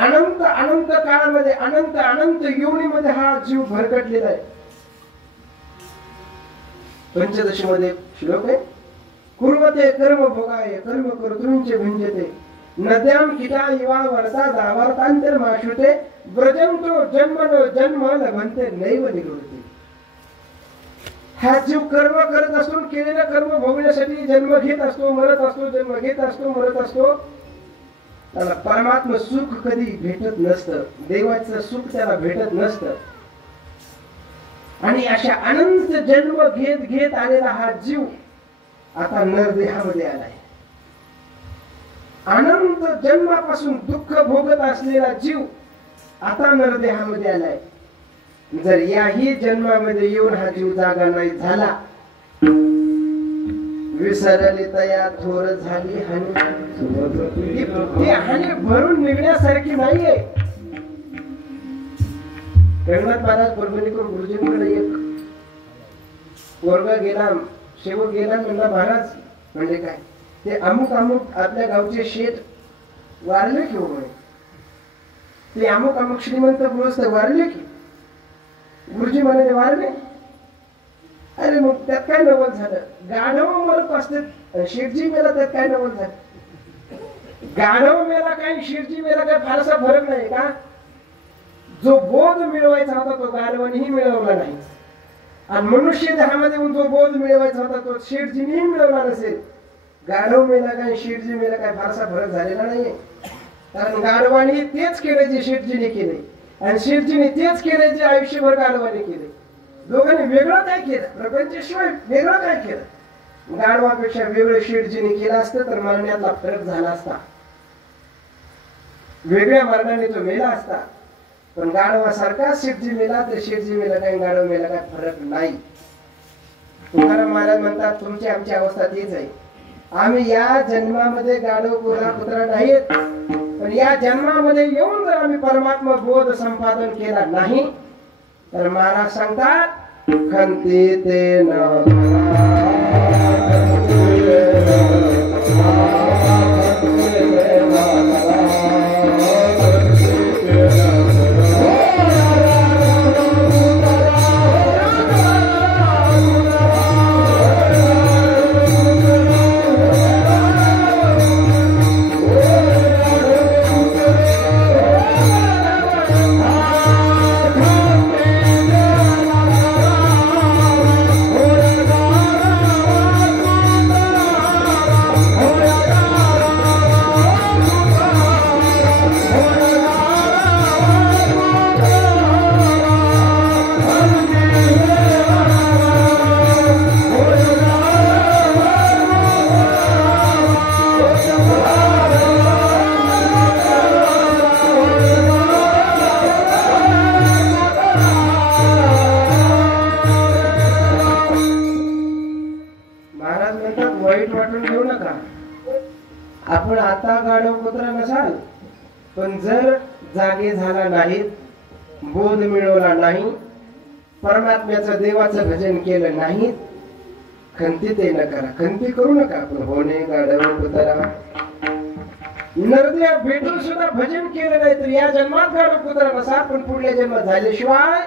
अनंत अनंत काळामध्ये अनंत अनंत योनीमध्ये हा जीव भरकटलेला आहे. पंचदशी मध्ये श्लोक आहे, कुर्वते कर्म भोगाय कर्म कर्तृंचे भुंजते नद्याम किटा इवा वरता दावार्तांतर माशुते व्रजंतो जन्मनो जन्म लभंते नैव निवृत्ती. हा जीव कर्म करत असून केलेलं कर्म भोगण्यासाठी जन्म घेत असतो, मरत असतो, जन्म घेत असतो, मरत असतो. त्याला परमात्म सुख कधी भेटत नसतं, देवाचं सुख त्याला भेटत नसतं. आणि अशा अनंत जन्म घेत घेत आलेला हा जीव आता नरदेहामध्ये आलाय. अनंत जन्मापासून दुःख भोगत असलेला जीव आता नरदेहामध्ये आलाय. जर याही जन्मामध्ये येऊन हा जीव जागा नाही झाला, विसरली तया थोर झाली हानी. ती हानी भरून निघण्यासारखी नाहीये. रंगनाथ महाराज परभणीकर गुरुजींकडे एक पोरगा गेला, सेवक गेला, म्हणला महाराज म्हणजे काय, ते अमुक अमुक आपल्या गावचे शेठ वारले की हो, ते अमुक अमुक श्रीमंत गृहस्थ वारले की. गुरुजी म्हणाले वारले. अरे मग त्यात काय नवल झालं, गाढव मरत असते, शेठजी मेला त्यात काय नवल झालं. गाढव मेला काय शेठजी मेला काय फारसा फरक नाही का. जो बोध मिळवायचा होता तो गाढवानेही मिळवला नाही, आणि मनुष्य देहामध्ये जो बोध मिळवायचा होता तो शेठजीनेही मिळवला नसेल. गाढव मेला काय शेठजी मेला काय फारसा फरक झालेला नाहीये. कारण गाढवाने तेच केलं जे शेठजीने केले, आणि शेठजीने तेच केले जे आयुष्यभर गाढवाने केले. दोघांनी वेगळं काय केलं, प्रपंचाशिवाय वेगळं काय केलं. गाढवापेक्षा वेगळं शेठजीने केलं असतं तर मरण्यातला फरक झाला असता, वेगळ्या मरणाने तो मेला असता. पण गाढवासारखा शेठजी मेला तर शेठजी मेला काय गाढव मेला काय फरक नाही. तुकाराम महाराज म्हणतात तुमची आमची अवस्था तीच आहे. आम्ही या जन्मामध्ये गाढव कुत्रा नाहीत, पण या जन्मामध्ये येऊन जर आम्ही परमात्मा बोध संपादन केला नाही तर महाराज सांगतात खंती ते आपण आता गाढव कुत्रा नसाल, पण जर जागे झाला नाहीत, बोध मिळवला नाही, परमात्म्याचं देवाचं भजन केलं नाही, खंती ते न करा. खंती करू नका. आपण होणे गाढव कुत्रा नरदेह भेटून सुद्धा भजन केलं नाही तर या जन्मात गाढव कुत्रा नसाल, पण पुढल्या जन्मात झाल्याशिवाय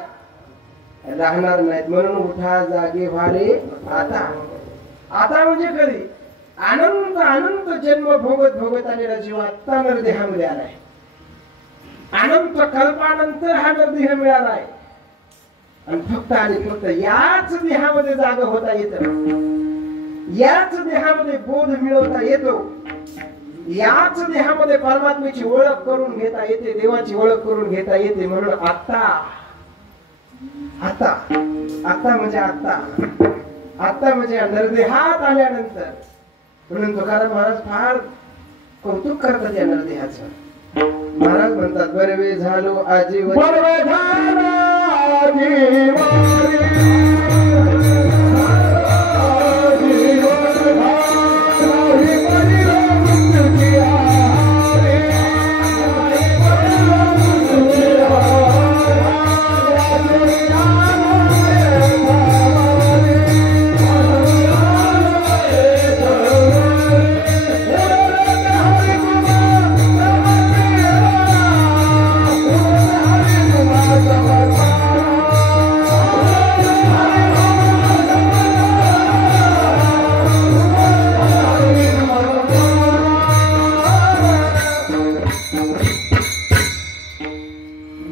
राहणार नाहीत. म्हणून उठा जागे व्हारे आता. आता म्हणजे कधी अनंत अनंत जन्म भोगत भोगत आलेला जीव आत्ता नरदेहामध्ये आलाय. अनंत कल्पानंतर हा नरदेह मिळालाय, आणि फक्त आणि फक्त याच देहामध्ये जागा होता येतं, याच देहामध्ये बोध मिळवता येतो, याच देहामध्ये परमात्म्याची ओळख करून घेता येते, देवाची ओळख करून घेता येते. म्हणून आता आता आता म्हणजे आता आता म्हणजे नरदेहात आल्यानंतर. म्हणून तुकाराम महाराज फार कौतुक करतात या नरदेहाचं. महाराज म्हणतात बरवे झालो आजीवन, बरवे झालो आजीवन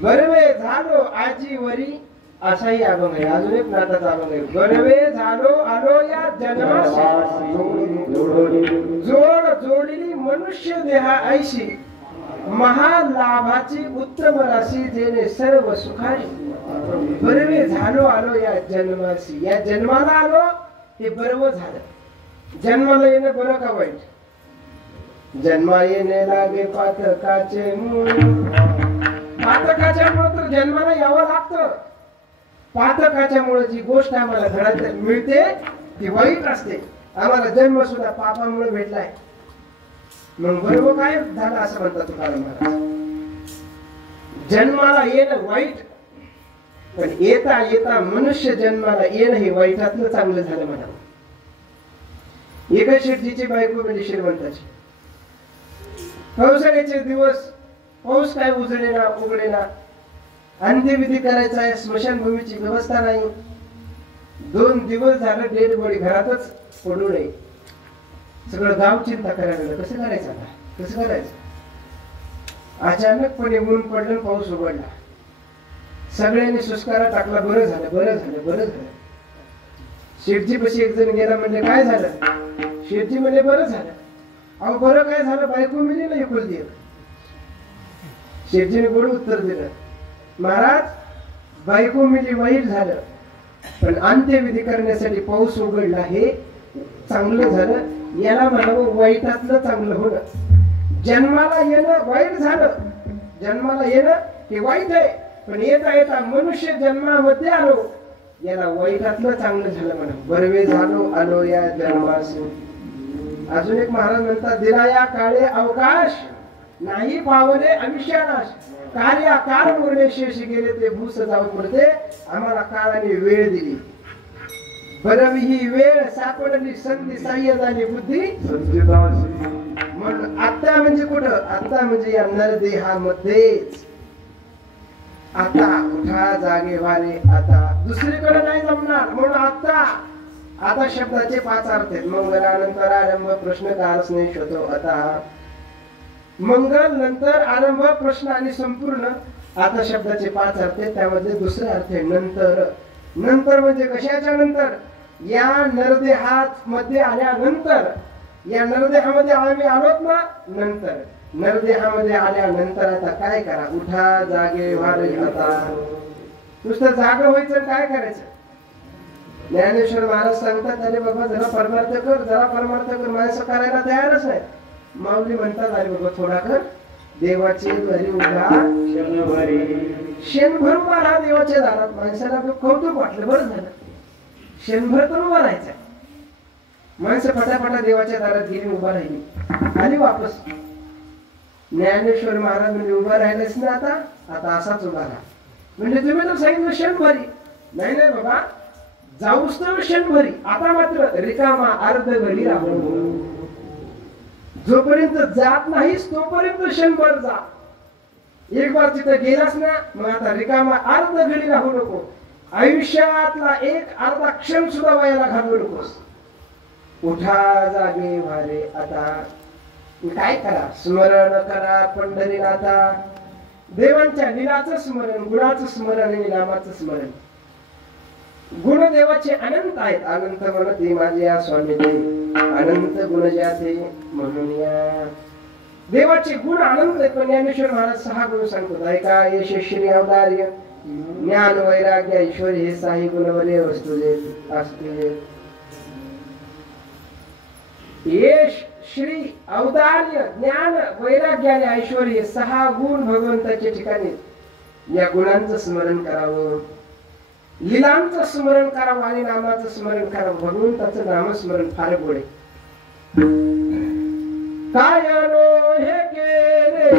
बरवे झालो आजीवरी असाही अभंग आहे. अजून एक नाताचा अभंग आहे. बरवे झालो आलो या जन्माशी जोड जोडली मनुष्य देहा ऐशी महालाभाची उत्तम राशी जेणे सर्व सुखाशी. बरवे झालो आलो या जन्माशी. या जन्माला आलो हे बरव झालं. जन्माला येणं बरं का वाईट? जन्मा येणे लागे पातकाचे मूळ. पातकाच्या मुळे तर जन्माला यावं लागतं. पातकाच्या मुळे जी गोष्ट आम्हाला घरात मिळते ती वाईट असते. आम्हाला जन्म सुद्धा पापामुळे भेटलाय. मग बरोबर काय झालं असं म्हणतात तुकाराम महाराज. जन्माला येणं वाईट, पण येता येता मनुष्य जन्माला येणं हे वाईटातलं चांगलं झालं म्हणावं. एका शेठजीची बायको म्हणजे श्रीमंताची. पावसाळ्याचे दिवस, पाऊस काय उजळेना उघडेना, अंत्यविधी करायचा आहे, स्मशानभूमीची व्यवस्था नाही. 2 दिवस झालं डेड बॉडी घरातच पडू नये. सगळं गाव चिंता करायला लागलं. कसं करायचं आता, कसं करायचं? अचानकपणे ऊन पडलं, पाऊस उघडला. सगळ्यांनी सुस्कारा टाकला. बरं झालं, बरं झालं, बरं झालं. शेठजी पशी एक जण गेला. म्हणले काय झालं? शेठजी म्हणले बरं झालं. अहो बरं काय झालं? बायको मिली ना एकुलती एक. शेठजीने गोड उत्तर दिलं, महाराज बायको मिली वाईट झालं, पण अंत्यविधी करण्यासाठी पाऊस उघडला हे चांगलं झालं. याला म्हणावं वाईटातलं चांगलं होणं. जन्माला येणं वाईट झालं. जन्माला येणं हे वाईट आहे, पण येता येता मनुष्य जन्मामध्ये आलो याला वाईटातलं चांगलं झालं म्हणा. बरवे झालो आलो या जन्माशी. अजून एक महाराज म्हणतात, दिला या काळे अवकाश नाही पावले आयुष्यानाश. कार्य काळ मुरणे शेष गेले ते भूस जाऊ पडते. आम्हाला काळाने वेळ दिली. बरवी ही वेळ सापडली संधी साह्य झाली बुद्धी. मग आता म्हणजे कुठं? आता म्हणजे या नरदेहामध्येच. आता उठा जागे वारे आता. दुसरीकडे नाही जमणार. म्हणून आता. आता शब्दाचे 5 अर्थ आहेत. मंगलानंतर आरंभ प्रश्न काळ स्नेह शोधो आता. मंगल नंतर आरंभ प्रश्न आणि संपूर्ण. आता शब्दाचे 5 अर्थ आहेत. त्यामध्ये दुसरा अर्थ आहे नंतर. नंतर म्हणजे कशाच्या नंतर? या नरदेहात मध्ये आल्यानंतर. या नरदेहामध्ये आम्ही आलोत ना, नंतर. नरदेहामध्ये आल्यानंतर आता काय करा? उठा जागे वारे आता. नुसतं जागा व्हायचं, काय करायचं? ज्ञानेश्वर महाराज सांगतात, अरे बाबा जरा परमार्थ कर, जरा परमार्थ कर. माणसं करायला तयारच नाही. माऊली म्हणतात, अरे बाबा थोडा कर. देवाचे घरी उभा शेणभर उभा राहा देवाच्या दारात. माणसाला कौतुक वाटलं, बरं झालं. शेणभर तर उभा राहायचं. माणसं फटाफटा देवाच्या दारात गेली, उभा राहिली, आली वापस. ज्ञानेश्वर महाराज म्हणजे उभा राहिलेच ना आता. आता असाच उभा राहा. म्हणजे तुम्ही तर सांगितलं शेणभरी. नाही नाही बाबा, जाऊस तर क्षणभरी. आता मात्र रिकामा अर्ध घडी राहू. जोपर्यंत जात नाहीस तोपर्यंत क्षणभर जा. एक बार तिथे गेलास ना, मग आता रिकामा अर्ध घडी राहू नको. आयुष्यातला एक अर्धा क्षण सुद्धा वायाला घालवू नकोस. उठा जागे वारे आता. काय करा? स्मरण करा पंढरीनाथा. देवांच्या लीलाचं स्मरण, गुणाचं स्मरण आणि नामाचं स्मरण. गुण देवाचे अनंत आहेत. अनंत म्हणते माझे या स्वामीने, अनंत गुण ज्याचे म्हणून या. देवाचे गुण अनंत आहेत. पण ज्ञानेश्वर महाराज 6 गुण सांगतात. ऐका, यशस्वी अवतार्य, ज्ञान वैराग्य ऐश्वर हे 6 गुणवले वस्तू असते. यश, श्री, औदार्य, ज्ञान, वैराग्य आणि ऐश्वर हे 6 गुण भगवंताच्या ठिकाणी. या गुणांचं स्मरण करावं, लीलांचं स्मरण करावं आणि नामाचं स्मरण करावं. भगवंताचं नामस्मरण फार गोड आहे. काय नो हे केले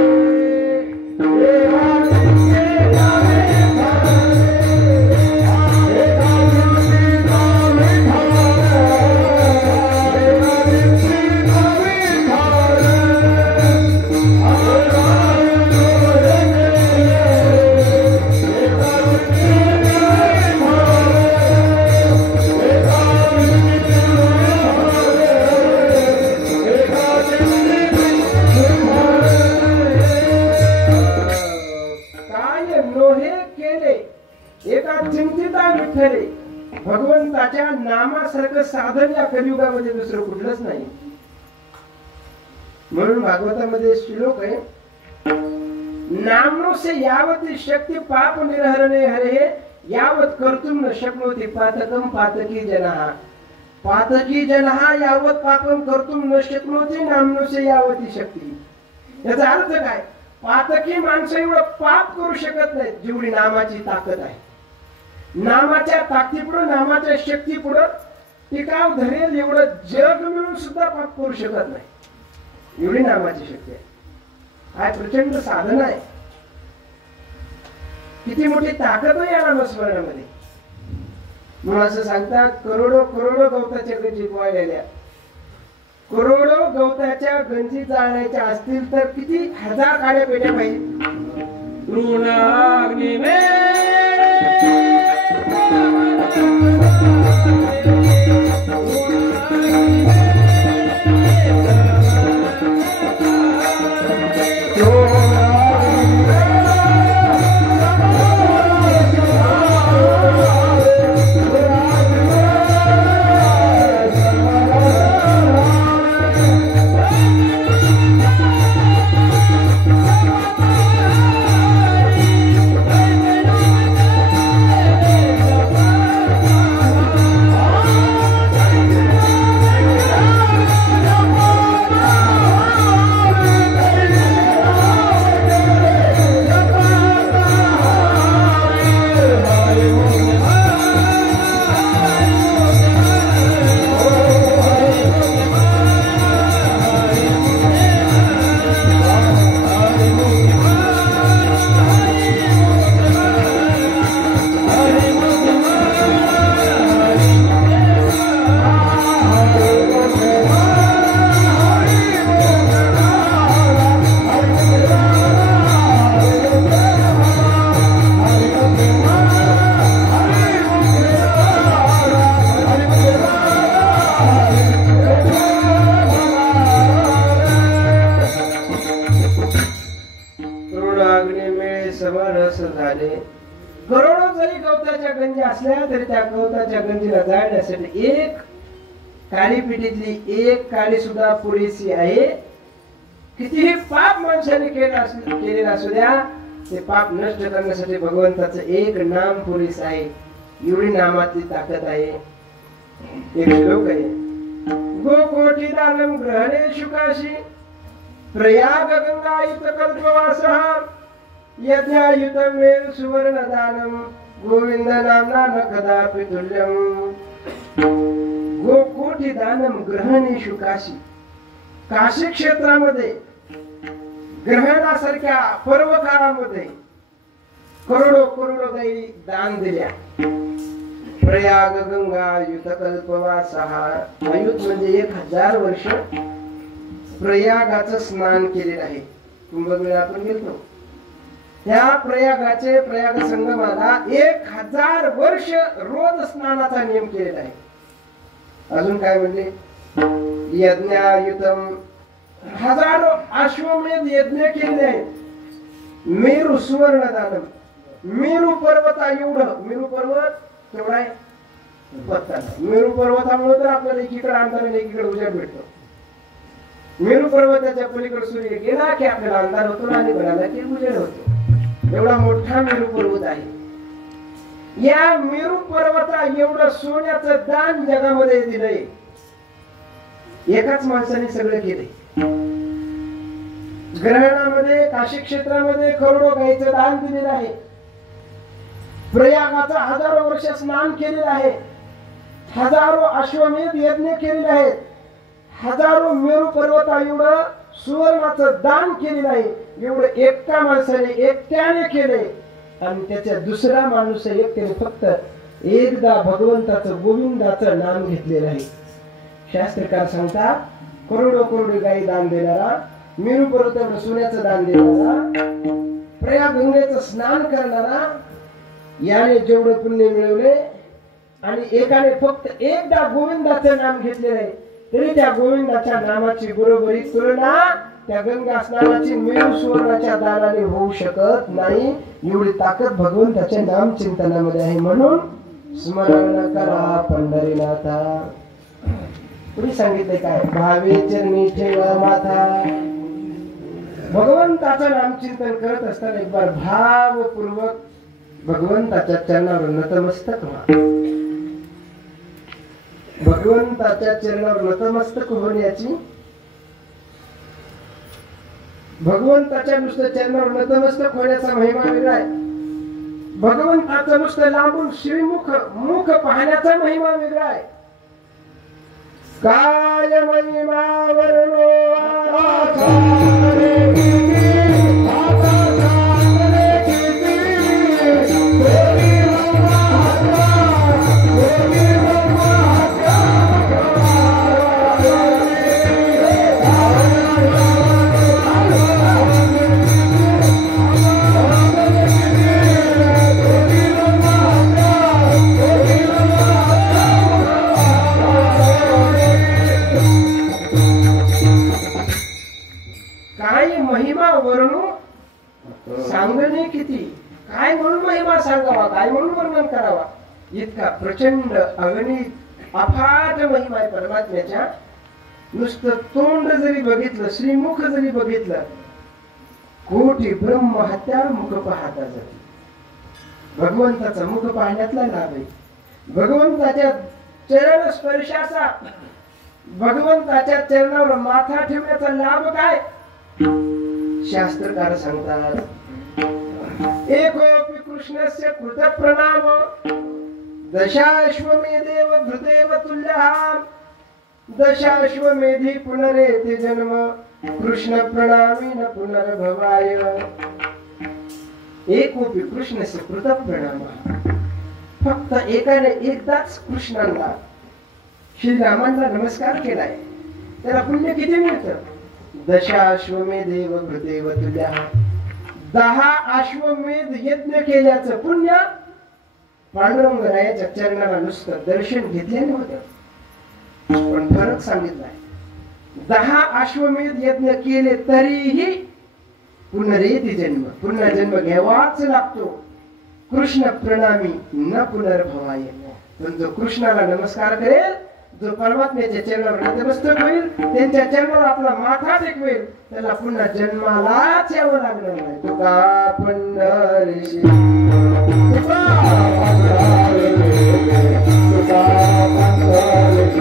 चिंतिता विठ्ठले, भगवंताच्या नामासारखं साधन या कलियुगामध्ये दुसरं कुठलंच नाही. म्हणून भागवतामध्ये श्लोक आहे, नामनो से यावती शक्ती पाप निर्हरणे हरे यावत कर्तुम न शक्नोति पातकम पातकी जनः. पातकी जनः यावत पापम कर्तुम न शक्नोति नामनो से यावती शक्ती. याचा अर्थ काय? पातकी माणसं एवढं पाप करू शकत नाहीत जेवढी नामाची ताकद आहे. नामाच्या ताकदीपुढे, नामाच्या शक्तीपुढे टिकाव धरेल एवढं जग मिळून सुद्धा पाप करू शकत नाही, एवढी नामाची शक्ती आहे. हा प्रचंड साधन आहे. किती मोठी ताकद आहे या नामस्मरणामध्ये. म्हणून असं सांगतात, करोडो करोडो गवताच्या गंजी वाळलेल्या, करोडो गवताच्या गंजी जाळायच्या असतील तर किती हजार काड्या पेट्या पाहिजे. करोडो जरी गवताच्या गंजी असल्या तरी त्या गवताच्या गंजीला जाळण्यासाठी एक काळी पिठीतली एक काळी सुद्धा पुरेशी आहे. कितीही पाप माणसाने केलेला असू द्या, ते पाप नष्ट करण्यासाठी भगवंताचं एक नाम पुरेस आहे. एवढी नामाची ताकद आहे. एक श्लोक आहे, गोकोटी दानम ग्रहणे शुकाशी प्रयाग गंगायुत कल्पवासः यज्ञायुतं वेद सुवर्ण दानम गोविंद नामना न कदापि तुल्यम. गोकोटी दानम ग्रहणेषु काशी. काशी क्षेत्रामध्ये ग्रहणासारख्या पर्व काळामध्ये करोडो करोडो गायी दान दिल्या. प्रयाग गंगा युत कल्पवासः. आयुत म्हणजे 1000 वर्ष प्रयागाचं स्नान केलेलं आहे. कुंभमेळा आपण गेलो, त्या प्रयागाचे प्रयाग संगमाला 1000 वर्ष रोज स्नानाचा नियम केलेला आहे. अजून काय म्हणले, यज्ञायुतम, हजारो अश्वमेध यज्ञ केले आहेत. मेरू सुवर्ण दानम, मेरू पर्वता एवढं, मेरू पर्वत तेवढा आहे पत्ता नाही. मेरू पर्वतामुळे तर आपल्याला एकीकडे अंधार आणि एकीकडे उजेड भेटतो. मेरू पर्वताच्या पलीकडे सूर्य गेला की आपल्याला अंधार होतो आणि घराला की उजेड होतो. एवढा मोठा मेरू पर्वत आहे. या मेरू पर्वता एवढं सोन्याचं दान जगामध्ये दिलंय. एकाच माणसाने सगळं केलंय. ग्रहणामध्ये काशी क्षेत्रामध्ये करोडो गायीचं दान दिलेलं आहे. प्रयागाचा हजारो वर्ष स्नान केलेलं आहे. हजारो अश्वमेध यज्ञ केलेले आहेत. हजारो मेरू पर्वता एवढं सुवर्णाचं दान केलेलं आहे. एवढं एका माणसाने एकट्याने केले. आणि त्याच्या दुसरा माणूस एकट्याने फक्त एकदा भगवंताचं गोविंदाचं नाम घेतलेलं आहे. शास्त्रकार सांगतात, करोडो करोडो गायी दान देणारा, मेरू पर्वतावर सोन्याचं दान देणारा, प्रयाग गंगेचं स्नान करणारा, याने जेवढं पुण्य मिळवले आणि एकाने फक्त एकदा गोविंदाचं नाम घेतलेलं आहे, तरी त्या गोविंदाच्या नामाची बरोबरी तुलना त्या गंगा स्नानाची मेरू सुवर्णाच्या दानाने होऊ शकत नाही. एवढी ताकद भगवंताच्या नाम चिंतनामध्ये आहे. म्हणून स्मरण करा पंढरीनाथा. कुणी सांगितले काय? भावे चरणी ठेवा माथा. भगवंताचं नामचिंतन करत असताना एक बार भावपूर्वक भगवंताच्या चरणावर नतमस्तक व्हा. भगवंताच्या चरणावर नतमस्तक होण्याची, भगवंताच्या नुसतं चरणावर नतमस्तक होण्याचा महिमा वेगळा आहे. भगवंताचं नुसतं लांबून श्रीमुख मुख पाहण्याचा महिमा वेगळा आहे. काय महिमा वर्णो सांगणे किती, काय म्हणून महिमा सांगावा, काय म्हणून वर्णन करावा. इतका प्रचंड अगणित अफाट महिमा आहे परमात्म्याच्या. नुसतं तोंड जरी बघितलं, श्रीमुख जरी बघितलं, कोटी ब्रह्म हत्या मुख पाहता जाते. भगवंताचा मुख पाहण्यातला लाभ आहे. भगवंताच्या चरण स्पर्शाचा, भगवंताच्या चरणावर माथा ठेवण्याचा लाभ काय? शास्त्रकार सांगतात, एकोपि कृष्णस्य कृत प्रणाम दशाश्वमेधेव धृतेव तुल्यः दशाश्वमेधी पुनरेति जन्म कृष्ण प्रणामी न पुनर्भवाय. एकोपि कृष्णस्य कृत प्रणाम. फक्त एकाने एकदाच कृष्णाला, श्रीरामांना नमस्कार केलाय, त्याला पुण्य किती मिळतं? दशाश्वमेधेव धृतेव तुल्यः. 10 अश्वमेध यज्ञ केल्याचं पुण्य पांडुरंगरायाच्या चरणाला नुसतं दर्शन घेतल्याने होतं. पण फरक सांगितलाय, 10 अश्वमेध यज्ञ केले तरीही पुनरेति जन्म, पुन्हा जन्म घ्यावाच लागतो. कृष्ण प्रणामी न पुनर्भवाय. पण जो कृष्णाला नमस्कार करेल, जो परमात्म्याच्या चरणावर नतमस्तक होईल, त्यांच्या चरणावर आपला माथा टेकवेल, त्याला पुन्हा जन्मालाच यावं लागणार नाही. तुका पंढरीशी, तुका पंढरीशी, तुका पंढरीशी.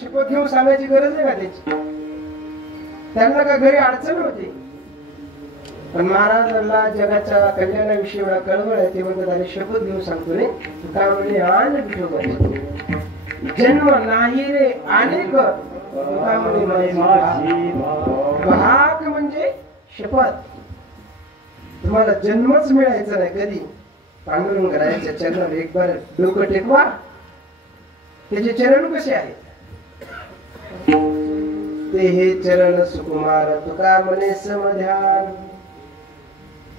शपथ घेऊन सांगायची गरज आहे का त्याची? त्यांना का घरी अडचण होती? पण महाराजांना जगाच्या कल्याणाविषयी एवढा कळवळ आहे. ते म्हणतात, अरे शपथ घेऊन सांगतो रे. तू काय म्हणले? आण विठोबा, जन्म नाही रे अनेक. तू काय म्हणले? भाग म्हणजे शपथ. तुम्हाला जन्मच मिळायचा नाही कधी. पांडुरंगरायाच्या चरणावर एक बार डोकं टेकवा. त्याचे चरण कसे आहेत? ते हे चरण सुकुमार तुका म्हणे समध्यान.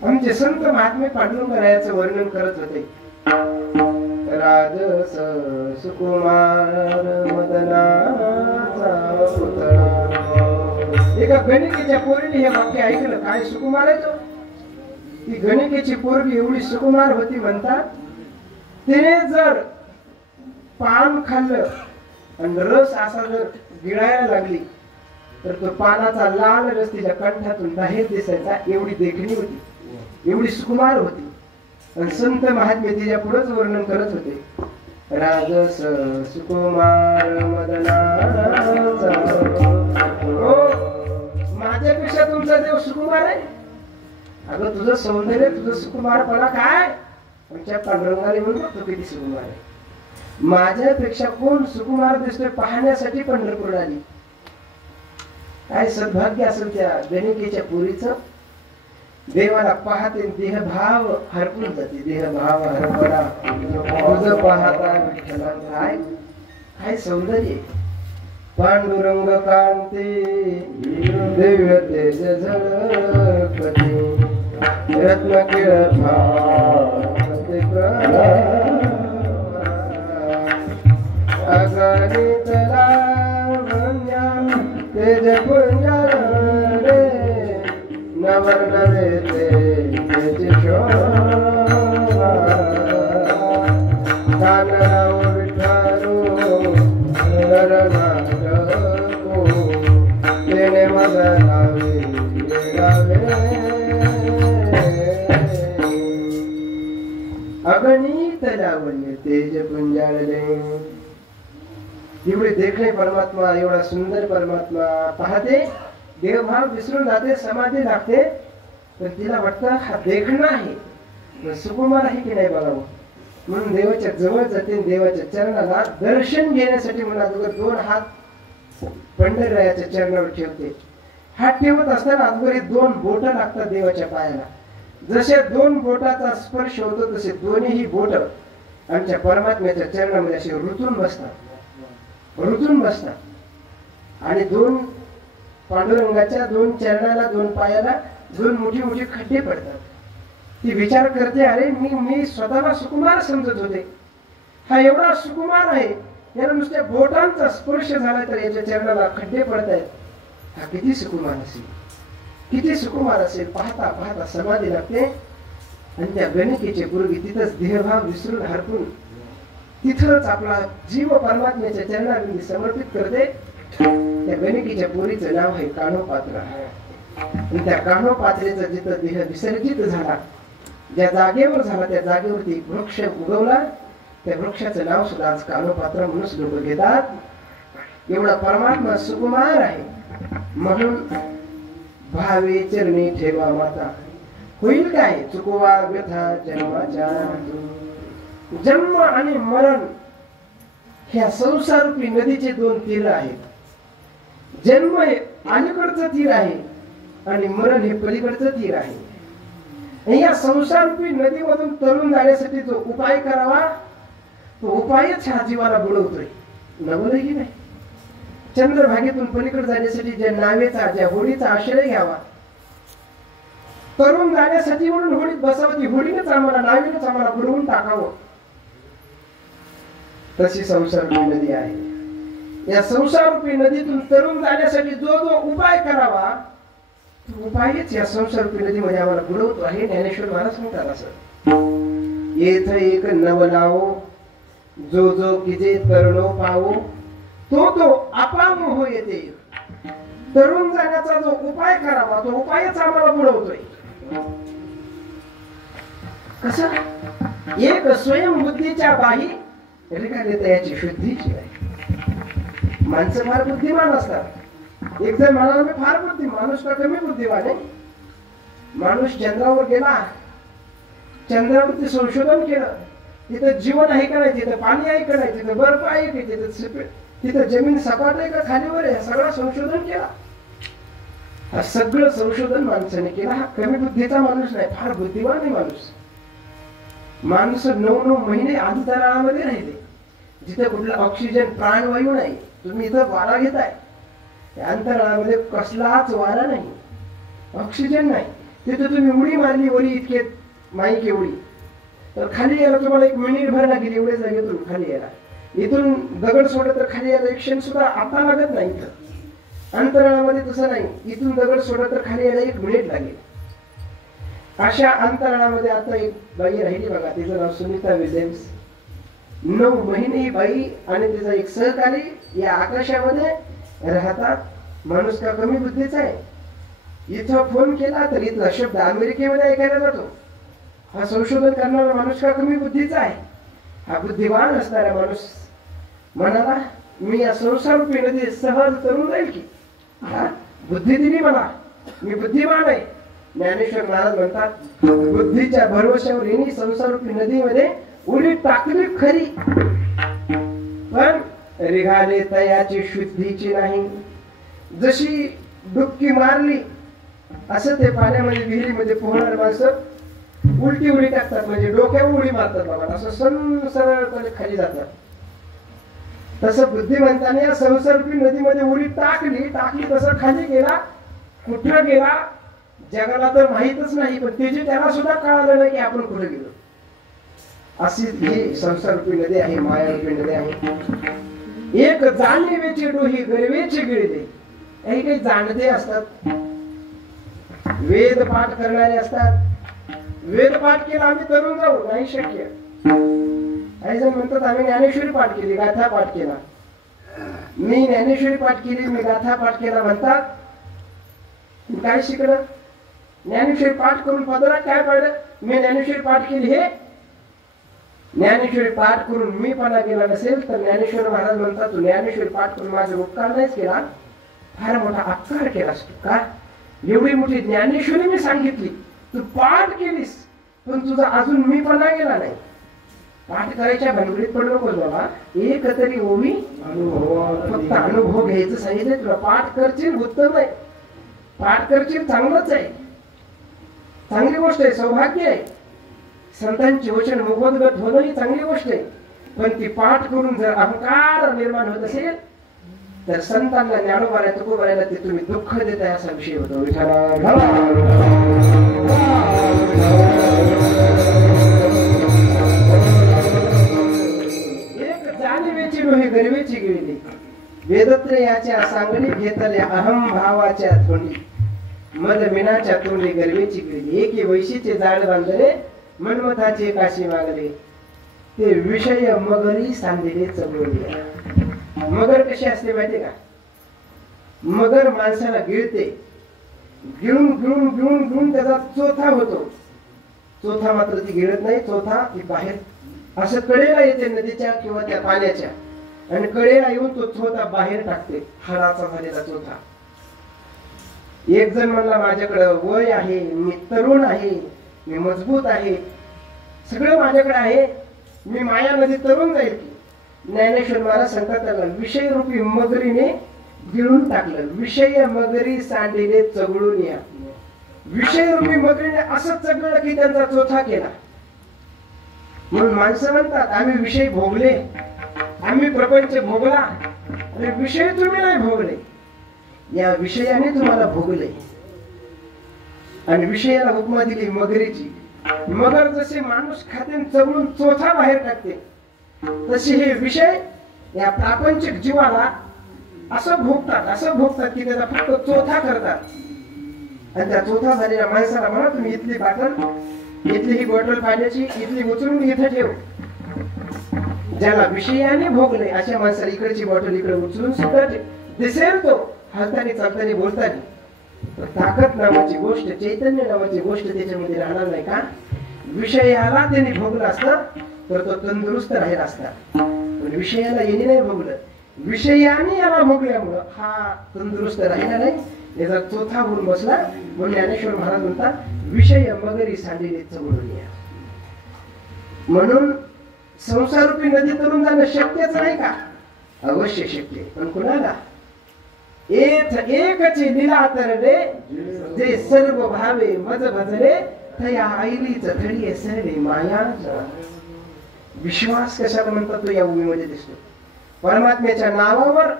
आमचे संत महात्मे पांडुरंगरायाचं वर्णन करत होते. राजस सुकुमार मदनाचा पुतळा. एका गणिकेच्या पोरीने हे वाक्य ऐकलं. काय सुकुमार आहे तो? ती गणिकेची पोरगी एवढी सुकुमार होती म्हणतात, तिने जर पान खाल्लं आणि रस असा जर गिळायला लागली तर तो पानाचा लाल रस तिच्या कंठातून बाहेर दिसायचा. एवढी देखणी होती, एवढी सुकुमार होती. आणि संत महात्मे तिच्या पुढेच वर्णन करत होते. राजस सुकुमार मदनाचा. हो, माझ्यापेक्षा तुमचा देव सुकुमार आहे. अगं तुझं सौंदर्य, तुझं सुकुमारपणा काय? आमच्या पांडुरंगाने म्हणतो तो किती सुकुमार आहे. माझ्यापेक्षा कोण सुकुमार दिसतोय पाहण्यासाठी पंढरपूर आली. काय सद्भाग्य असेल त्या गणिकेच्या पुरीचं. देवाला पाहते देहभाव हरपून जाते. देहभाव हरपला तुझ पाहता विठ्ठला. काय काय सौंदर्य. पांडुरंग कांती दिव्य तेज झळकते. रत्न किरण भाते अगणित लावण्या तेज पुंजन रे. नवर्ण तेज शोभा. कानराव विठारू नरनाटको. तेने मग लावे अगणित लावण्य तेज पुंजाळले. एवढे देखणे परमात्मा, एवढा सुंदर परमात्मा पाहते. देवभाव विसरून जाते, समाधी लागते. तर तिला वाटतं हा देखणं आहे, सुकुमार आहे की नाही बघावं. म्हणून देवाच्या जवळ जाते. देवाच्या चरणाला दर्शन घेण्यासाठी म्हणा अगोदर 2 हात पंढररायाच्या चरणावर ठेवते. हात ठेवत असताना अगोदर 2 बोट लागतात देवाच्या पायाला. जसे 2 बोटाचा स्पर्श होतो तसे दोन्ही बोट आमच्या परमात्म्याच्या चरणामध्ये असे रुतून बसतात. आणि 2 पांडुरंगाच्या 2 चरणाला 2 पायाला 2 मोठी मोठी खड्डे पडतात. ती विचार करते, अरे मी स्वतःला सुकुमार समजत होते, हा एवढा सुकुमार आहे, याला नुसत्या बोटांचा स्पर्श झाला तर याच्या चरणाला खड्डे पडत आहेत. हा किती सुकुमार असेल, किती सुकुमार असेल. पाहता पाहता समाधी लागते. आणि त्या गणिकेचे पूर्वी तिथंच देहभाव विसरून हरपून तिथंच आपला जीव परमात्म्याच्या चरणाविंदी समर्पित करते. त्या गणिकेच्या पोरीचं नाव आहे कान्होपात्र. आणि त्या कान्होपात्रेचा जिथं देह विसर्जित झाला, ज्या जागेवर झाला त्या जागेवरती वृक्ष उगवला. त्या वृक्षाचं नाव सुद्धा आज कान्होपात्र म्हणून लोक घेतात. एवढा परमात्मा सुकुमार आहे. म्हणून भावे चरणी ठेवा माता, होईल काय चुकवा व्यथा जन्माच्या. जन्म आणि मरण ह्या संसारूपी नदीचे 2 तीर आहेत. जन्म हे अलीकडचं तीर आहे आणि मरण हे पलीकडचं तीर आहे. या संसारूपी नदीमधून तरुण जाण्यासाठी जो उपाय करावा तो उपायच ह्या जीवाला बुडवतोय. नवलही की नाही. चंद्रभागेतून पलीकडे जाण्यासाठी ज्या नावेचा, ज्या होडीचा आश्रय घ्यावा, तरुण जाण्यासाठी म्हणून होडीत बसावं, ती होडीनेच आम्हाला, नावेनेच आम्हाला बुडवून टाकावं. तशी संसारूपी नदी आहे. या संसारूपी नदीतून तरुण जाण्यासाठी जो जो उपाय करावा तो उपायच या संसारूपी नदीमध्ये आम्हाला बुडवतो आहे. ज्ञानेश्वर महाराज म्हणतात असं, येथ एक नवलावो जो जो किजे तरुणो पावो, तो आपाम हो येते. तरुण जाण्याचा जो उपाय करावा तो उपायच आम्हाला बुडवतोय. कसं? एक स्वयंबुद्धीच्या बाही रिकाले याची शुद्धीची आहे. माणसं फार बुद्धिमान असतात. एक जण म्हणाला मी फार बुद्धिमान, माणूस का कमी बुद्धिमान आहे? माणूस चंद्रावर गेला, चंद्रावरती संशोधन केलं, तिथं जीवन आहे का नाही, तिथं पाणी आहे का नाही, तिथं बर्फ आहे की तिथं जमीन सपाट आहे का खालीवर आहे, सगळं संशोधन केला. हा सगळं संशोधन माणसाने केलं. हा कमी बुद्धीचा माणूस नाही, फार बुद्धिमान आहे माणूस. माणूस 9 महिने अंतराळामध्ये राहिले, जिथे कुठला ऑक्सिजन प्राणवायू नाही. तुम्ही इथं वारा घेताय, अंतराळामध्ये कसलाच वारा नाही, ऑक्सिजन नाही. तिथे तुम्ही उडी मारली वरी इतके माईक एवढी, तर खाली यायला तुम्हाला 1 मिनिट भर लागेल. एवढ्या जागेतून खाली यायला. इथून दगड सोडत तर खाली यायला 1 क्षण सुद्धा आता लागत नाही. इथं अंतराळामध्ये तसं नाही, इथून दगड सोडत तर खाली यायला 1 मिनिट लागेल. अशा अंतराळामध्ये आता एक बाई राहिली बघा, तिचं नाव सुनीता विल्यम्स. 9 महिने ही बाई आणि तिचा एक सहकारी या आकाशामध्ये राहतात. माणूस का कमी बुद्धीचा आहे? इथं फोन केला तर इथला शब्द अमेरिकेमध्ये ऐकायला जातो. हा संशोधन करणारा माणूस का कमी बुद्धीचा आहे? हा बुद्धिमान असणारा माणूस म्हणाला मी या संसारूपी नदी सहज तरून जाईल की. हा बुद्धी दिली मला, मी बुद्धिमान आहे. ज्ञानेश्वर महाराज म्हणतात बुद्धीच्या भरवशावर येणी संसारूपी नदीमध्ये उडी टाकली खरी, पण रिघाले तयाची शुद्धीची नाही. जशी डुबकी मारली असं ते पाण्यामध्ये विहिरीमध्ये पोहणारे माणसं उलटी उडी टाकतात, म्हणजे डोक्यावर उडी मारतात बाबा, असं सरळपणे खाली जातात. तसं बुद्धिमंताने या संसारूपी नदीमध्ये उडी टाकली तसं खाली गेला. कुठं गेला जगाला तर माहीतच नाही, पण त्याची त्याला सुद्धा कळालं नाही की आपण कुठे गेलो. अशी ही संसारूपी नदी आहे, मायारूपी नदी आहे. एक जाणीवेची डोही गर्वेची गिळते. काही जाणते असतात, वेद पाठ करणारे असतात. वेद पाठ केला आम्ही तरुण जाऊ नाही शक्य. काही जण म्हणतात आम्ही ज्ञानेश्वरी पाठ केली, गाथा पाठ केला. मी ज्ञानेश्वरी पाठ केली, मी गाथा पाठ केला म्हणतात. काय शिकलं? ज्ञानेश्वरी पाठ करून पदरात काय पाहिलं? मी ज्ञानेश्वरी पाठ केली. हे ज्ञानेश्वरी पाठ करून मी पणा केला नसेल तर ज्ञानेश्वर महाराज म्हणतात तू ज्ञानेश्वरी पाठ करून माझा उपकार नाहीच केला, फार मोठा अपकार केलास तू. का? एवढी मोठी ज्ञानेश्वरी मी सांगितली, तू पाठ केलीस, पण तुझा अजून मी पणा गेला नाही. पाठ करायच्या भानगडीत पडू नकोस बाबा. एक तरी ओवी फक्त अनुभव घ्यायचं सांगितलं तुला. पाठ करशील उत्तम आहे, पाठ करशील चांगलंच आहे, चांगली गोष्ट आहे, सौभाग्य आहे. संतांची वचन मुखोद्गत होणं ही चांगली गोष्ट आहे. पण ती पाठ करून जर अहंकार निर्माण होत असेल तर संतांना ज्ञानोबाला तुकोबाला ते तुम्ही दुःख देताय असा विषय होतो. एक जाणीवेची डोही गर्वेची गिळली. वेदत्रयाच्या सांगणी घेतल्या अहम भावाच्या तोंडी. मद मिनाच्या तोंडी गर्वेची गिळली. एकी वैशीचे जाळ बांधले मनमताचे काशी मागले. ते विषय मगरी सांदिले चबळले. मगर कशी असते माहिती का? मगर माणसाला गिळते, गिळून गिळून गिळून गिळून त्याचा चोथा होतो. चोथा मात्र ती गिळत नाही. चोथा ती बाहेर असं कडेला येते नदीच्या किंवा त्या पाण्याच्या, आणि कडेला येऊन तो चोथा बाहेर टाकते, हाडाचा झालेला चोथा. एक जण म्हणला माझ्याकडं वय आहे, मी तरुण आहे, मी मजबूत आहे, सगळं माझ्याकडे आहे, मी माया नदीत तरुण जाईल. ज्ञानेश्वर महाराज सांगतात त्याला विषय रूपी मगरीने गिळून टाकलं. विषय मगरी सांडिले चगळून या. विषय रूपी मगरीने असं चगळलं की त्यांचा चोथा केला. म्हणून माणसं म्हणतात आम्ही विषय भोगले, आम्ही प्रपंच भोगला. आणि विषय तुम्ही नाही भोगले, या विषयाने तुम्हाला भोगले. आणि विषयाला उपमा दिली मगरीची. मगर जसे माणूस खाते चवळून चोथा बाहेर टाकते, तसे हे विषय या प्रापंचिक जीवाला असं भोगतात की त्याचा फक्त चोथा करतात. आणि त्या चोथा झालेल्या माणसाला म्हणा तुम्ही इथली बाटल, इथली ही बॉटल पाण्याची इथली उचलून इथं ठेव. ज्याला विषयाने भोगले अशा माणसाला इकडची बॉटल इकडे उचलून सुद्धा दिसेल तो हालतानी चालतानी बोलतानी. ताकद नावाची गोष्ट, चैतन्य नावाची गोष्ट त्याच्यामध्ये राहणार नाही का? विषयाला त्याने भोगलं असतं तर तो तंदुरुस्त राहिला असता. पण विषयाला येणे नाही भोगलं, विषयाने याला भोगल्यामुळं हा तंदुरुस्त राहिला नाही, याचा चोथा होऊन बसला. म्हणून ज्ञानेश्वर महाराज म्हणतात विषय मगरी सांडिले चवळून या. म्हणून संसारूपी नदी तरुण जाणं शक्यच नाही का? अवश्य शक्य, पण कुणाला? एकची लीला तरले जे सर्व भावे मज भजले तया आईलीच थडी सरले माया. विश्वास कशाला म्हणतात तो या भूमीमध्ये दिसतो. परमात्म्याच्या नावावर,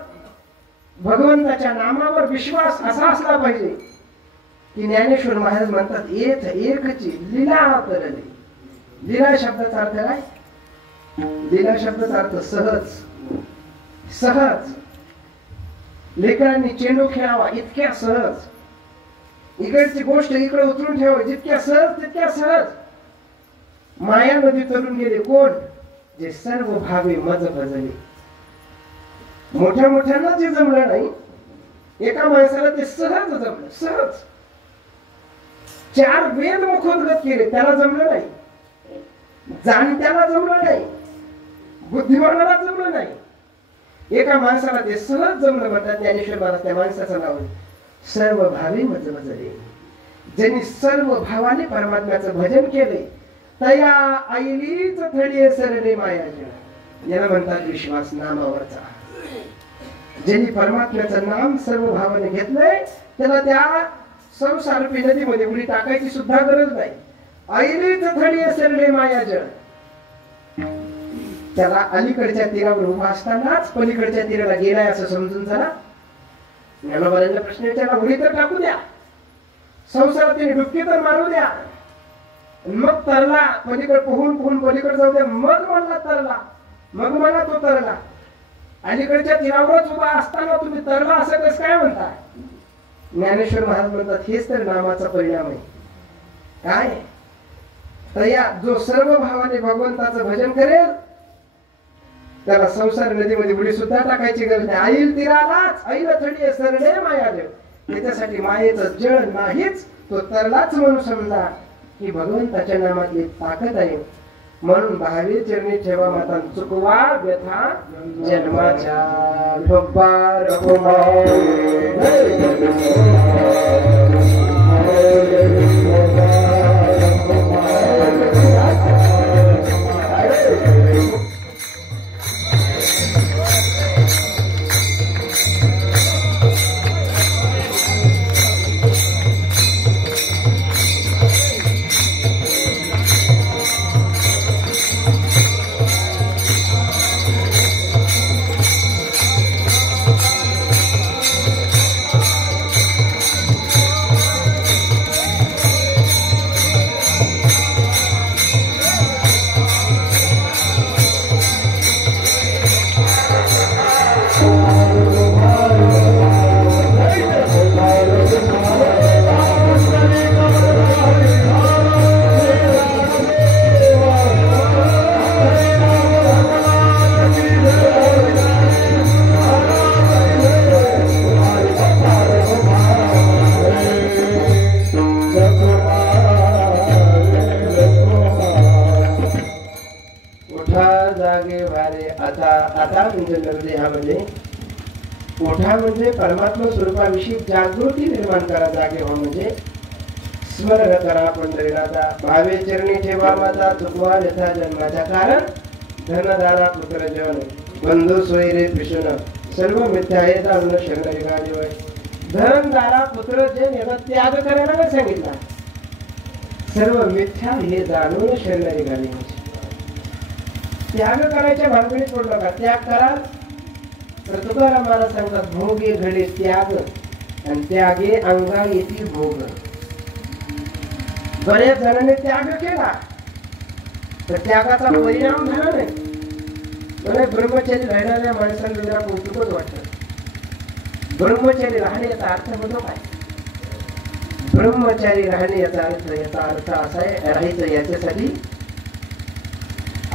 भगवंताच्या नामावर विश्वास असा असला पाहिजे की ज्ञानेश्वर महाराज म्हणतात एकची लीला तरले. लीला शब्दाचा अर्थ काय? लीला शब्दाचा अर्थ सहज. सहज लेकरांनी चेंडू खेळावा इतक्या सहज, इकडची गोष्ट इकडे उतरून ठेवावी जितक्या सहज तितक्या सहज. माया नदी तरुण गेले कोण? जे सर्व भावे मज भजले. मोठ्या मोठ्यांना जे जमलं नाही, एका माणसाला ते सहज जमलं. सहज 4 वेद मुखोद्गत केले, त्याला जमलं नाही. जाणत्याला जमलं नाही, बुद्धिमानाला जमलं नाही, एका माणसाला ते सहज जमलं. म्हणतात ज्ञानेश्वर महाराज त्या माणसाचं नाव सर्व भावे मज भजले. ज्यांनी सर्व भावाने परमात्म्याचं भजन केले तया आईलीच थडी सरले मायाच्या. याला म्हणतात विश्वास नामावरचा. ज्यांनी परमात्म्याचं नाम सर्व भावाने घेतलंय त्याला त्या संसार रूपी नदीमध्ये उडी टाकायची सुद्धा गरज नाही. ऐलीच थडी सरले माया जळ. त्याला अलीकडच्या तीरावर उभा असतानाच पलीकडच्या तीराला गेलाय असं समजून जरा ज्ञानोबांना प्रश्न विचारला, उडी तर टाकू द्या, संसारात डुबकी तर मारू द्या, मग तरला पलीकडे पोहून पलीकडे जाऊ द्या, मग म्हणला तरला, मग मला तो तरला. अलीकडच्या तीरावरच उभा असताना तुम्ही तरला असं कसं काय म्हणता? ज्ञानेश्वर महाराज म्हणतात, हेच तर नामाचा परिणाम आहे. काय तया जो सर्व भावाने भगवंताचं भजन करेल त्याला संसार नदीमध्ये उडी सुद्धा टाकायची गरज नाही. ऐल तीरालाच ऐल थडी सरले माया जळ. त्याच्यासाठी मायेचं जळ नाहीच, तो तरलाच म्हणून समजा की भगवंताच्या नामातली ताकद आहे. म्हणून भावी चरणी ठेवा माता, चुकवा व्यथा जन्माच्या ठोपार मोठा म्हणजे परमात्मा स्वरूपाविषयी जागृती निर्माण करा. जागे हो म्हणजे स्मरण करा पंढरीनाथा. भावे चरणी ठेवा माता, चुकवा व्यथा जन्माच्या. कारण धनदारा पुत्र जन बंधू सोयरे पिशुन सर्व मिथ्या आहे जाणून शंकरी गाडी वय. धनदारा पुत्र जन याचा त्याग करायला नाही सांगितला. सर्व मिथ्या हे जाणून शंकरी गाडी. त्याग करायच्या भानगडीत पडू नका. त्याग करा तर तुकाराम महाराज सांगतात, भोगे घडे त्याग आणि त्यागे अंगा येतील भोग. बऱ्याच जणांनी त्याग केला तर त्यागाचा परिणाम झाला नाही. ब्रह्मचारी राहणाऱ्या माणसाला जरा कौतुकच वाटत. ब्रह्मचारी राहणे याचा अर्थ होतो काय? ब्रह्मचारी राहणे याचा अर्थ असा आहे, राहायचं याच्यासाठी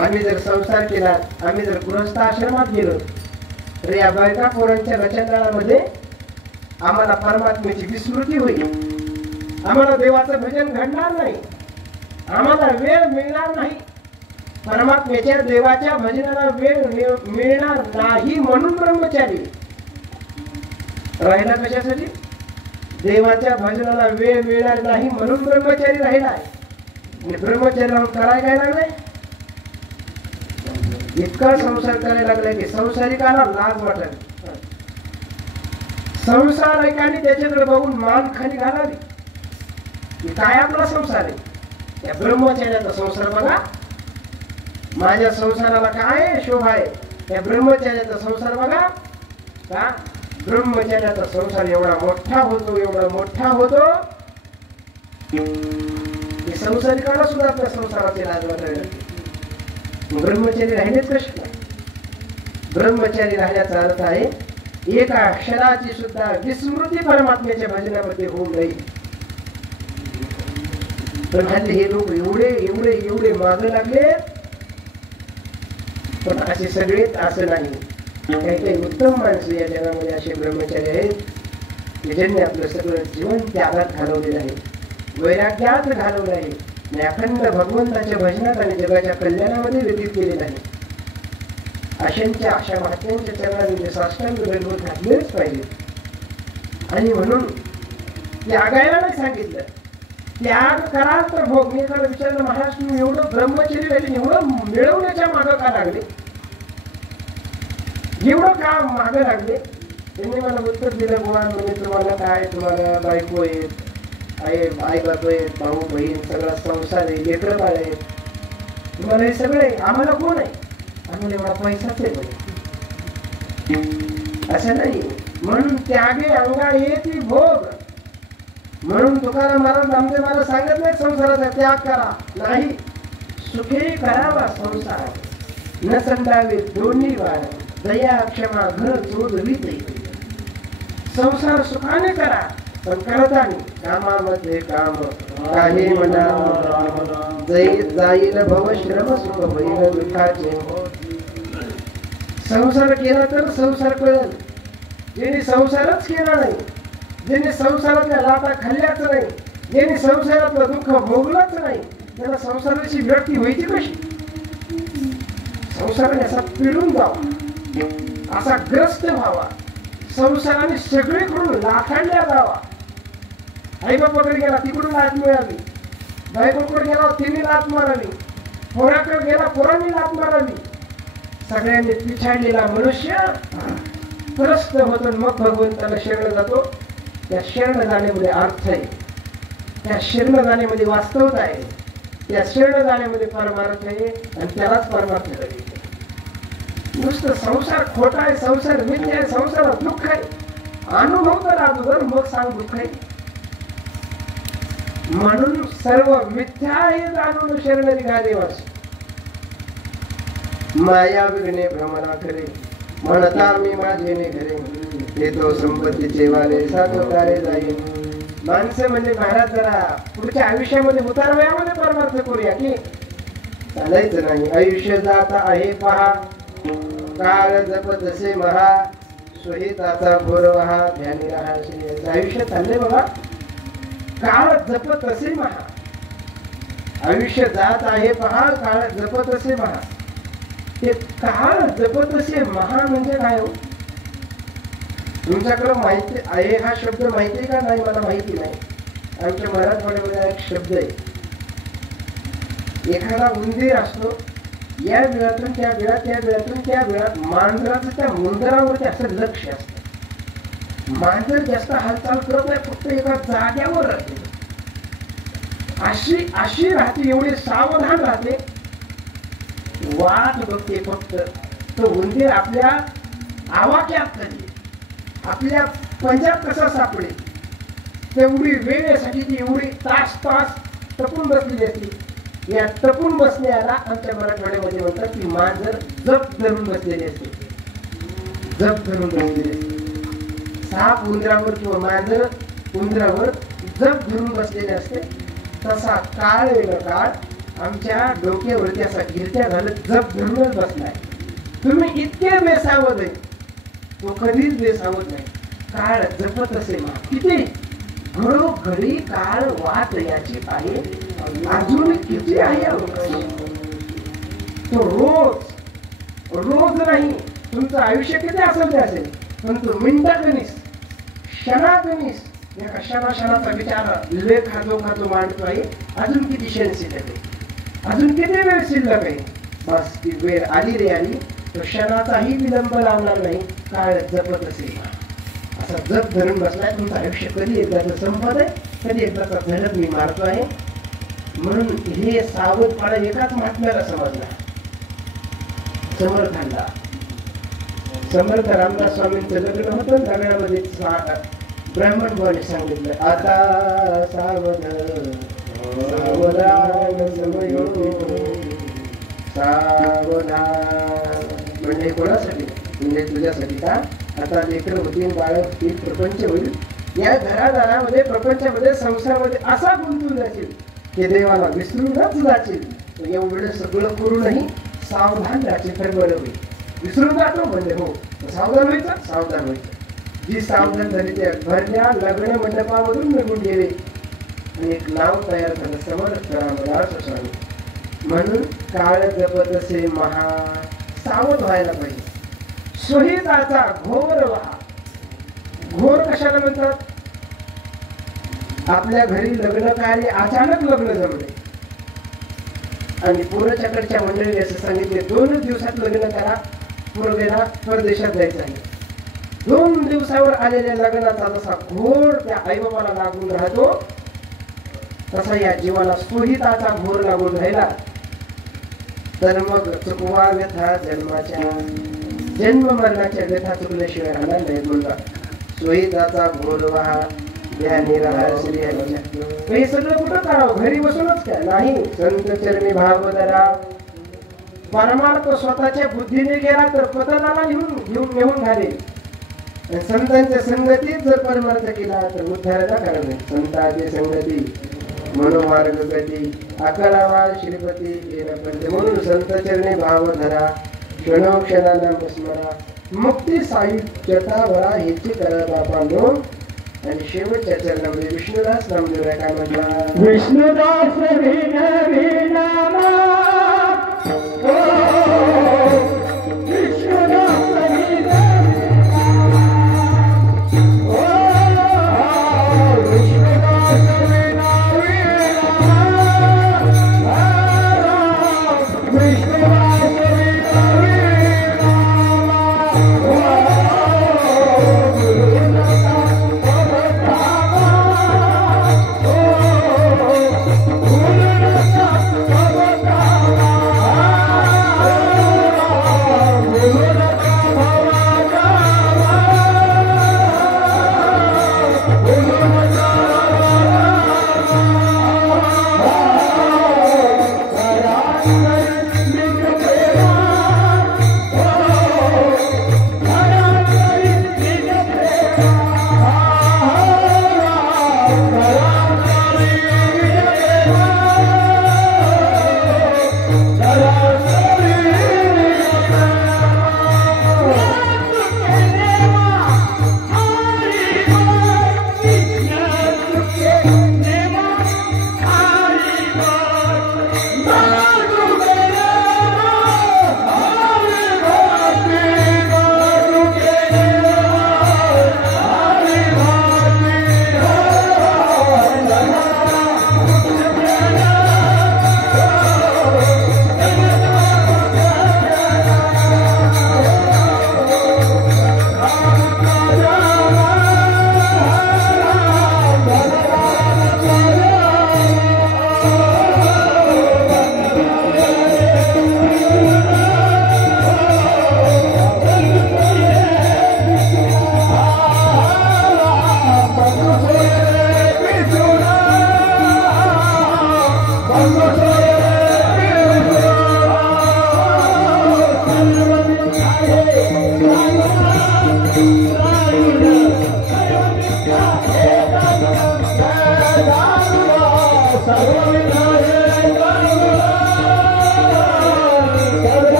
आम्ही जर संसार केला, आम्ही जर गृहस्थ आश्रमात गेलो तर या बायका पोरांच्या रचनामध्ये आम्हाला परमात्म्याची विस्मृती होईल. आम्हाला देवाचं भजन घडणार नाही, आम्हाला वेळ मिळणार नाही. परमात्म्याच्या देवाच्या भजनाला वेळ मिळणार नाही म्हणून ब्रह्मचारी राहिला. कशासाठी? देवाच्या भजनाला वेळ मिळणार नाही म्हणून ब्रह्मचारी राहिला. ब्रह्मचारी राहून करायला काय लागलाय? इतका संसार करायला लागलाय की संसारिकाला लाज वाटत. संसारिकाने त्याच्याकडे बघून मान खाली घालावी. काय आपला संसार आहे? या ब्रह्मचार्याचा संसार बघा. माझ्या संसाराला काय शोभा आहे? या ब्रह्मचार्याचा संसार बघा. का ब्रह्मचार्याचा संसार एवढा मोठा होतो, एवढा मोठा होतो की संसारिकाला सुद्धा आपल्या संसाराची लाज वाटायला. ब्रह्मचारी राहिलेच कसे? ब्रह्मचारी राहण्याचा अर्थ आहे एका क्षणाची सुद्धा विस्मृती परमात्म्याच्या भजनामध्ये होऊ नये. पण हल्ली हे लोक एवढे एवढे एवढे मागे लागले. पण असे सगळेच असं नाही. काही काही उत्तम माणसं या जगामध्ये असे ब्रह्मचारी आहेत की ज्यांनी आपलं सगळं जीवन त्यागात घालवलेलं आहे, वैराग्यात घालवलं आहे, अखंड भगवंताच्या भजनात आणि जगाच्या कल्याणामध्ये व्यतीत केलेलं आहे. अशांच्या अशा महात्म्यांच्या चरणांमध्ये साष्टांग दंडवत घातलेच पाहिजे. आणि म्हणून त्यागायला नाही सांगितलं. त्याग कराल तर भोग. मी एखादा विचारलं, महाराज तुम्ही एवढं ब्रह्मचर्य राहिले, एवढं मिळवण्याच्या मागं का लागले, एवढं का मागं लागले? त्यांनी मला उत्तर दिलं, बुवा म्हणजे तुम्हाला काय, तुम्हाला बायको आहेत, आई बाप आहेत, भाऊ बहीण, सगळा संसार आहे, लेकरं बाळ आहेत, तुम्हाला हे सगळं आहे. आम्हाला कोण आहे? आम्हाला एवढा पैसाच आहे म्हणे. असं नाही. म्हणून त्यागे अंगा येती भोग. म्हणून तुकाराम महाराज नामदेव महाराज सांगत नाही संसाराचा त्याग करा. नाही, सुखे करावा संसार, न संडावे दोन्ही वार, दया क्षमा घर चोद विते. संसार सुखाने करा, पण करताना कामामध्ये काम काही म्हणा. जाईल भव श्रम सुख होईल दुःखाचे. संसार केला तर संसार कळेल. ज्याने संसारच केला नाही, ज्याने संसारातल्या लाटा खाल्ल्याच नाही, ज्याने संसारातलं दुःख भोगलंच नाही, त्याला संसाराची व्यक्ती व्हायची कशी? संसाराने असा पिळून जावा, असा ग्रस्त व्हावा, संसाराने सगळीकडून लाखांडल्या जावा. आई बापाकडे गेला तिकडून लाच मिळाली, बायकोकडे गेला तिने लाच मारावी, पोराकडे गेला पोरांनी लाच मारावी. सगळ्यांनी पिछाडलेला मनुष्य त्रस्त होतो, मग भगवंताला शरण जातो. त्या शरण जाण्यामध्ये अर्थ आहे, त्या शरण जाण्यामध्ये वास्तवता आहे, त्या शरण जाण्यामध्ये परमार्थ आहे, आणि त्यालाच परमार्थ आहे. नुसतं संसार खोटा आहे, संसार मिथ्या आहे, संसारात दुःख आहे, अनुभव तर अगोदर मग सांग दुःख आहे. म्हणून सर्व मिथ्या आहे जाणून शरण निघाले वास. माया विघ्ने भ्रमणा करे, म्हणता मी माझे ने घरे, येतो संपत्तीचे वारे साधकारे जाईल. माणसं म्हणजे महाराज जरा पुढच्या आयुष्यामध्ये उतारवयामध्ये परमार्थ करूया की चालायचं नाही. आयुष्य जात आहे पहा, काळ जपत असे महा, सुहिताचा गोरवहा ध्यानी राहा. आयुष्य चाललंय बाबा, काळ जपत असे महा. आयुष्य जात आहे पहा, काळ जपत असे महा. ते काळ जपत असे महा म्हणजे काय हो? तुमच्याकडे माहिती आहे हा शब्द माहिती आहे का नाही मला माहिती नाही. आमच्या मराठवाड्यामध्ये एक शब्द आहे, एखादा उंदीर असतो, या वेळातून त्या वेळात, त्या वेळातून त्या वेळात मांजराचं त्या मुंदरावरती असं लक्ष असतं. मांजर जास्त हालचाल करत नाही, फक्त एका जाग्यावर राहते. अशी राहते, एवढे सावधान राहते, वाट बघते फक्त तो उंदीर आपल्या आवाक्यात कधी, आपल्या पंजाब कसा सापडेल तेवढी वेळेसाठी ती एवढी तास तास टपून बसलेली असते. या टपून बसण्याला आमच्या मराठवाड्यामध्ये म्हणतात की मांजर जप धरून बसलेली असते, जप धरून बसलेली असते. साप उंदरावर किंवा मांजर उंदरावर जप धरून बसलेले असते. तसा काळ वेगळा काळ आमच्या डोक्यावरती असा गिरत्या घालत जप धरूनच बसलाय. तुम्ही इतके बेसावध आहे, तो कधीच बेसावत नाही. काळ जपत असे मा, किती घडोघडी काळ वाट याची आहे, अजून किती आहे. तो रोज नाही, तुमचं आयुष्य किती असेल ते असेल, पण तो मिनिटागणीस क्षणागणीस एका क्षणाचा विचार लेख खातो मांडतो आहे. अजून किती क्षण शिल्लक आहे, अजून किती वेळ शिल्लक आहे. बस ती वेळ आली रे आली, तो क्षणाचाही विलंब लावणार नाही. काळ जपत असेल असा जप धरून बसलाय. तुमचं आयुष्य कधी एकदाच संपत आहे, कधी एकदाचा झडप मी मारतो आहे. म्हणून हे सावधपणा एकाच महात्म्याला समजला, समर्थांना. समर्थ रामदास स्वामींचं लग्न होतं, लग्नामध्ये ब्राह्मण भावाने सांगितलं, आता सावध सावधान सावधान. म्हणजे कोणासाठी? म्हणजे तुझ्यासाठी का? आता लेकर होतील, बाळ होतील, प्रपंच होईल. या घरादारामध्ये, प्रपंचामध्ये, संसारामध्ये असा गुंतून जाशील की देवाला विसरूनच जाशील. एवढं सगळं करूनही सावधान राहायचे. तर बरं होईल. विसरून जातो म्हणजे हो, सावधान व्हायचं, सावधान व्हायचं. जी सावधान झाली त्या घरच्या लग्न मंडपामधून निघून गेले आणि एक नाव तयार झालं, समर्थ रामदास स्वामी. म्हणून काळ जपत असे महा, सावध व्हायला पाहिजे. सुहिताचा घोर वहा. घोर कशाला म्हणतात? आपल्या घरी लग्न कार्य अचानक लग्न जमले आणि पोरच्याकडच्या मंडळी असं सांगितले 2 दिवसात लग्न करा, पोरगेला परदेशात जायचं आहे. 2 दिवसावर आलेल्या लग्नाचा जसा घोर त्या आईबाबाला लागून राहतो, तसा या जीवाला सुहिताचा घोर लागून राहिला तर मग चुकवा व्यथा जन्माच्या जन्म मरणाच्या व्यथा चुकल्याशिवाय राहणार नाही. मुलगा सुहिताचा घोर वहा द्या निराहार श्री हरीच्या. हे सगळं कुठं करावं? घरी बसूनच काय नाही. संत चरणी भाव धरा. परमार्थ स्वतःच्या बुद्धीने गेला तर पतनाला नेऊन घालेल. संतांच्या संगतीत जर परमार्थ केला तर उद्धाराला कारण आहे. संतांची संगती मनोमार्ग गती अकरावा श्रीपती येणपंथ. म्हणून संत चरणी भाव धरा. क्षणोक्षणाला स्मरा. मुक्ती साहित्य जटावरा हेची करा बापांनो. आणि शेवटच्या चरणामध्ये विष्णुदास नामदेव काय म्हटला? विष्णुदास विनामा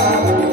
Jai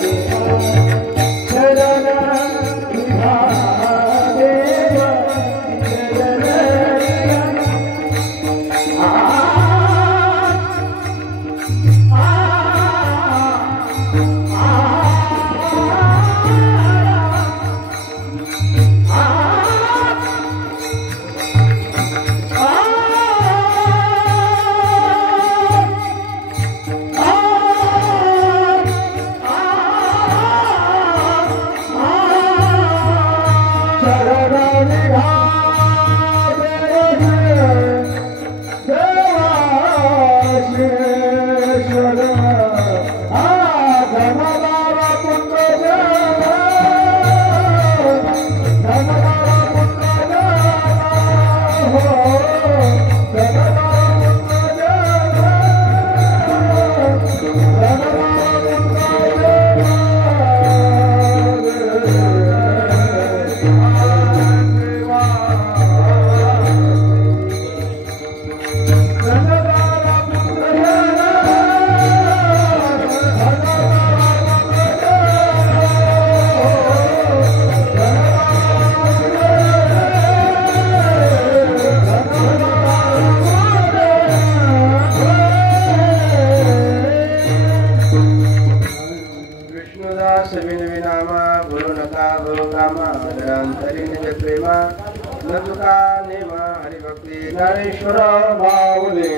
सविन विनामा गुरु नका गोकामा निरंतरी निज प्रेमा न तुका नेमा हरिभक्ती ज्ञानेश्वर माऊली